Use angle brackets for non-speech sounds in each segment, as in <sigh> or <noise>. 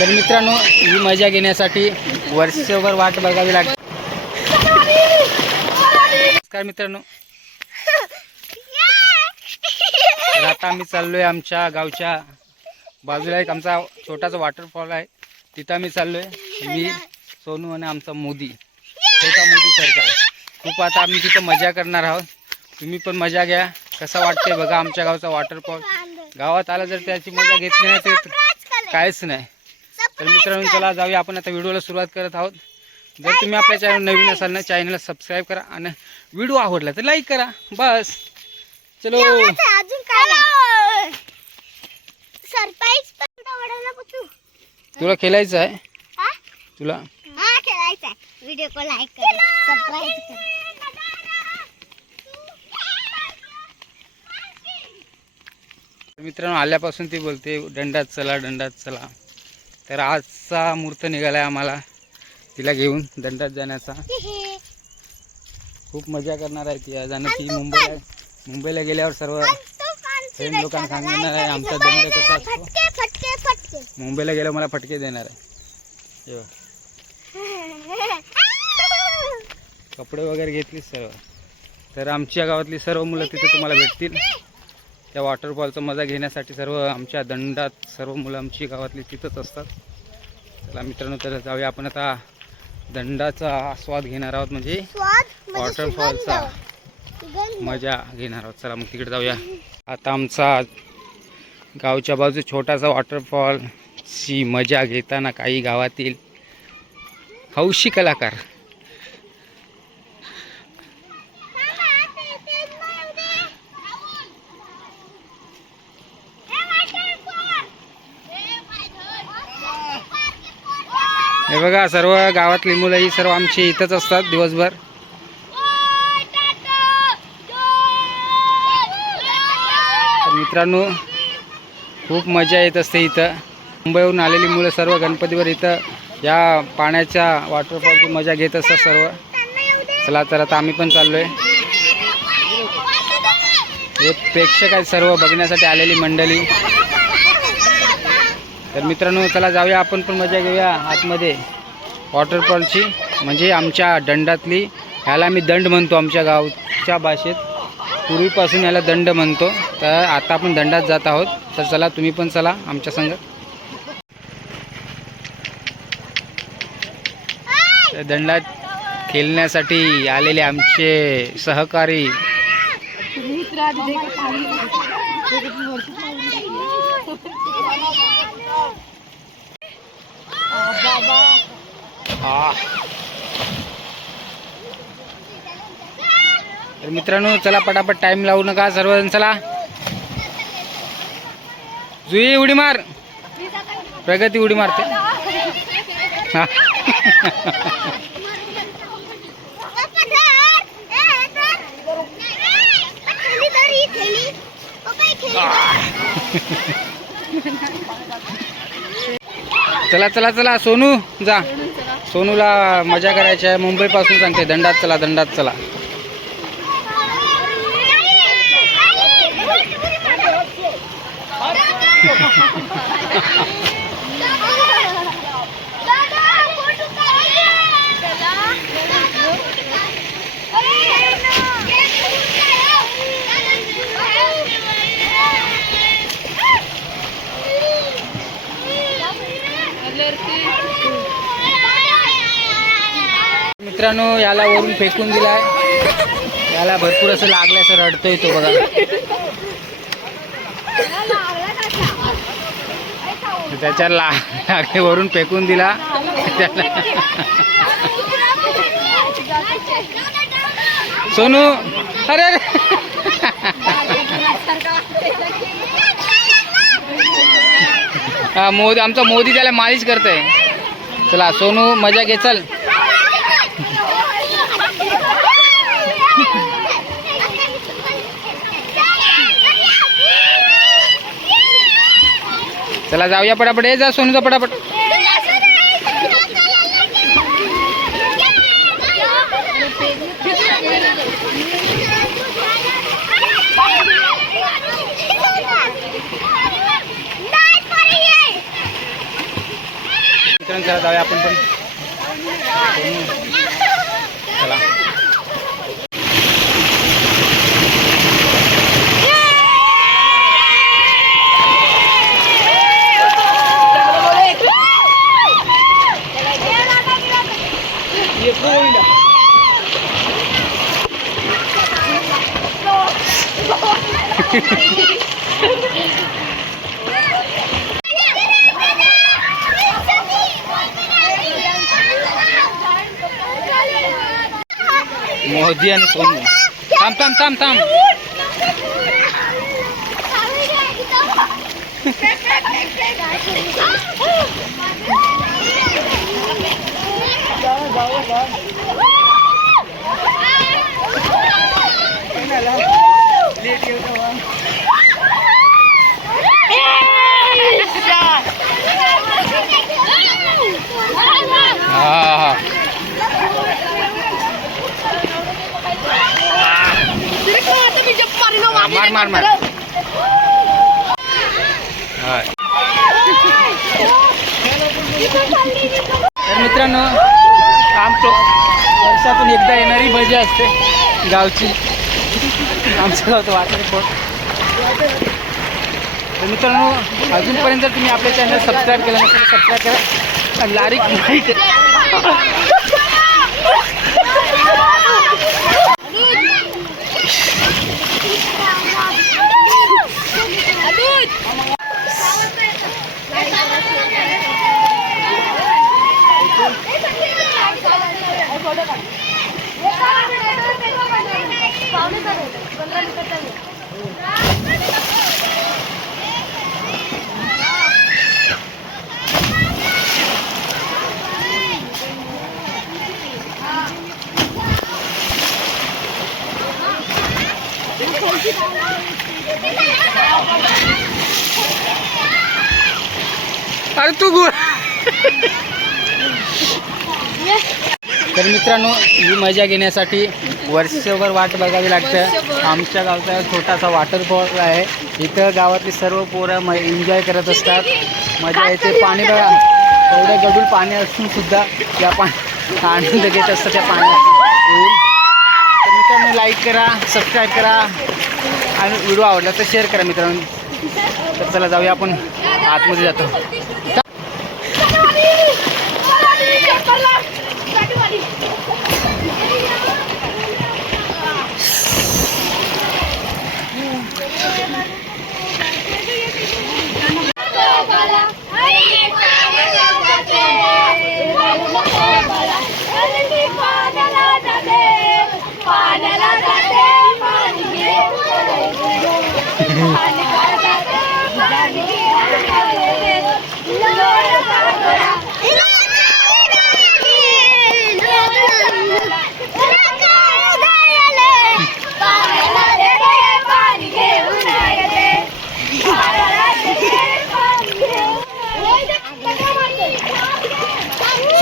तर मित्रांनो ही मजा घेण्यासाठी वर्षभर वाट बघावी लागते नमस्कार मित्रांनो. तर आता आम्ही चाललोय आमच्या गावच्या बाजूला एक आमचा छोटासा वॉटरफॉल आहे. तिथं आम्ही चाललोय. मी सोनू आणि आमचा मोदी. छोटा मोदी सरकार खूप आता आम्ही तिथं मजा करणार आहोत. तुम्ही पण मजा घ्या. कसा वाटते बघा आमच्या गावचा वॉटरफॉल गावात आला जर त्याची मजा घेतली नाही तर काहीच नाही. तर मित्रांनो चला जाऊया आपण आता व्हिडिओला सुरुवात करत आहोत. जर तुम्ही आपल्या चॅनल नवीन असाल ना चॅनलला सबस्क्राईब करा आणि व्हिडिओ आवडला तर लाईक करा. बस. चलो. अजून काय सरप्राईज तुला खेळायचं आहे? तुला? हा खेळायचा व्हिडिओ को लाईक कर. सबस्क्राईब कर. मित्रांनो आल्यापासून ती बोलते दंडात चला दंडात चला. तर आजचा मुहूर्त निघाला आहे आम्हाला. तिला घेऊन दंडात जाण्याचा. खूप मजा करणार आहे ती. आज आणि ती मुंबईला मुंबईला गेल्यावर सर्व फ्रेंड लोकांना सांगणार आहे आमचा दंड कसा असतो. मुंबईला गेल्यावर मला फटके देणार आहे. <laughs> कपडे वगैरे घेतलीच सर्व. तर आमच्या गावातली सर्व मुलं तिथे तुम्हाला भेटतील. त्या वॉटरफॉलचा मजा घेण्यासाठी सर्व आमच्या दंडात सर्व मुलं आमची गावातली तिथंच असतात. चला मित्रांनो तर जाऊया आपण आता दंडाचा आस्वाद घेणार आहोत म्हणजे म्हणजे वॉटरफॉलचा सुगंध. मजा घेणार आहोत. चला मग तिकडे जाऊया. आता आमचा गावच्या बाजू छोटासा वॉटरफॉलची मजा घेताना काही गावातील हौशी कलाकार हे बघा सर्व गावातली मुलं ही सर्व आमची इथंच असतात दिवसभर. मित्रांनो खूप मजा येत असते इथं. मुंबईवरून आलेली मुलं सर्व गणपतीवर इथं या पाण्याच्या वॉटरफॉलची मजा घेत असतात सर्व. चला तर आता आम्ही पण चाललो आहे हे प्रेक्षक आहेत सर्व बघण्यासाठी आलेली मंडळी. तर मित्रांनो चला जाऊया आपण पण मजा घेऊया आतमध्ये. वॉटरफॉलची म्हणजे आमच्या दंडातली ह्याला आम्ही दंड म्हणतो आमच्या गावच्या भाषेत. पूर्वीपासून याला दंड म्हणतो. तर आता आपण दंडात जात आहोत. तर चला तुम्ही पण चला आमच्या संग. दंडात खेळण्यासाठी आलेले आमचे सहकारी. तर मित्रांनो चला पटापट टाइम लावू नका सर्वजण चला. जुई उडी मार. प्रगती उडी मारते. हा. <laughs> चला चला चला सोनू जा. सोनूला मजा करायची आहे. मुंबईपासून सांगते दंडात चला दंडात चला. मित्रांनो याला वरून फेकून दिलाय. याला भरपूर असं लागलं असं रडतोय तो बघा. त्याच्या लागे वरून फेकून दिला. सोनू अरे अरे. हा मोदी आमचा मोदी त्याला मालिश करतोय. चला सोनू मजा घे चल. चला जाऊया पटापट. ये जा सोनूचा पटापट. मित्रांनो चला जाऊया आपण पण. चला. मोदी आणि सोनू थांब थांब थांब थांब हा हा मार मार मार. तर मित्रांनो आमचं वर्षातून एकदा येणारी मजा असते गावची आमचं गावचं वाटत तर मित्रांनो अजूनपर्यंत तुम्ही आपल्या चॅनल सबस्क्राईब केलं नसेल सबस्क्राईब करा. लारीक माहीत तू गो तर मित्रांनो ही मजा घेण्यासाठी वर्षभर वाट बघावी लागतं. आमच्या गावचा छोटासा वॉटरफॉल आहे. इथं गावातली सर्व पोरं म एन्जॉय करत असतात. मजा येते. पाणी बघा. एवढं गडूळ पाणी असून सुद्धा या पाणी आनंद घेत असतं त्या पाण्यात मित्रांनो लाईक करा सबस्क्राईब करा. आणि व्हिडिओ आवडला तर शेअर करा मित्रांनो. तर चला जाऊया आपण आतमध्ये जातो.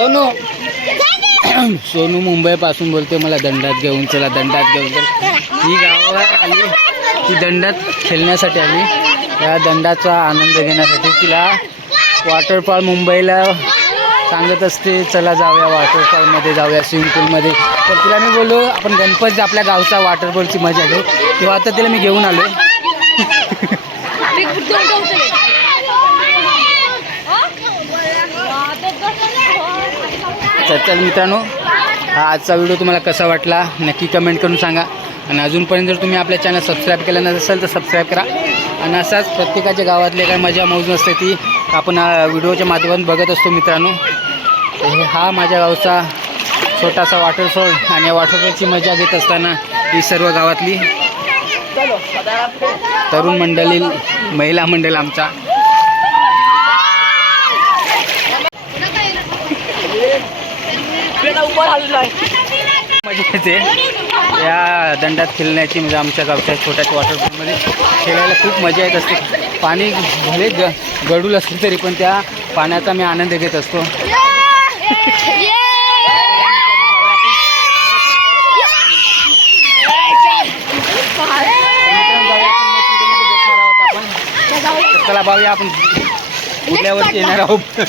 सोनू. सोनू मुंबईपासून बोलते मला दंडात घेऊन चला दंडात घेऊन. चला ही गावावर आली. ती दंडात खेळण्यासाठी आली. या दंडाचा आनंद घेण्यासाठी तिला वॉटरफॉल मुंबईला सांगत असते चला जाऊया वॉटरफॉलमध्ये जाऊया स्विमिंग पूलमध्ये तर तिला मी बोललो आपण गणपती आपल्या गावचा वॉटरफॉलची मजा घेऊ. तेव्हा आता तिला मी घेऊन आलो <laughs> <laughs> तर चल मित्रांनो हा आजचा व्हिडिओ तुम्हाला कसा वाटला नक्की कमेंट करून सांगा. आणि अजूनपर्यंत जर तुम्ही आपल्या चॅनल सबस्क्राईब केलं नसेल तर सबस्क्राईब करा. आणि असाच प्रत्येकाच्या गावातले काय मजा मौज नसते ती आपण व्हिडिओच्या माध्यमातून बघत असतो मित्रांनो. तर हा माझ्या गावचा छोटासा वॉटरफॉल आणि या वॉटरफॉलची मजा घेत असताना ही सर्व गावातली तरुण मंडळी महिला मंडळ आमचा. पाहिजे या दंडात खेळण्याची म्हणजे आमच्या गावच्या छोट्या वॉटरफॉलमध्ये खेळायला खूप मजा येत असते. पाणी भले ग गडूल असले तरी पण त्या पाण्याचा मी आनंद घेत असतो. चला भाऊया आपण पुढल्या वर्षी येणार आहोत.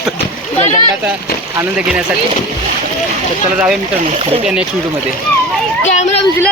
दंडाचा आनंद घेण्यासाठी. तर चला जाऊया मित्रांनो. भेटूया नेक्स्ट व्हिडिओमध्ये कॅमेरा भिजला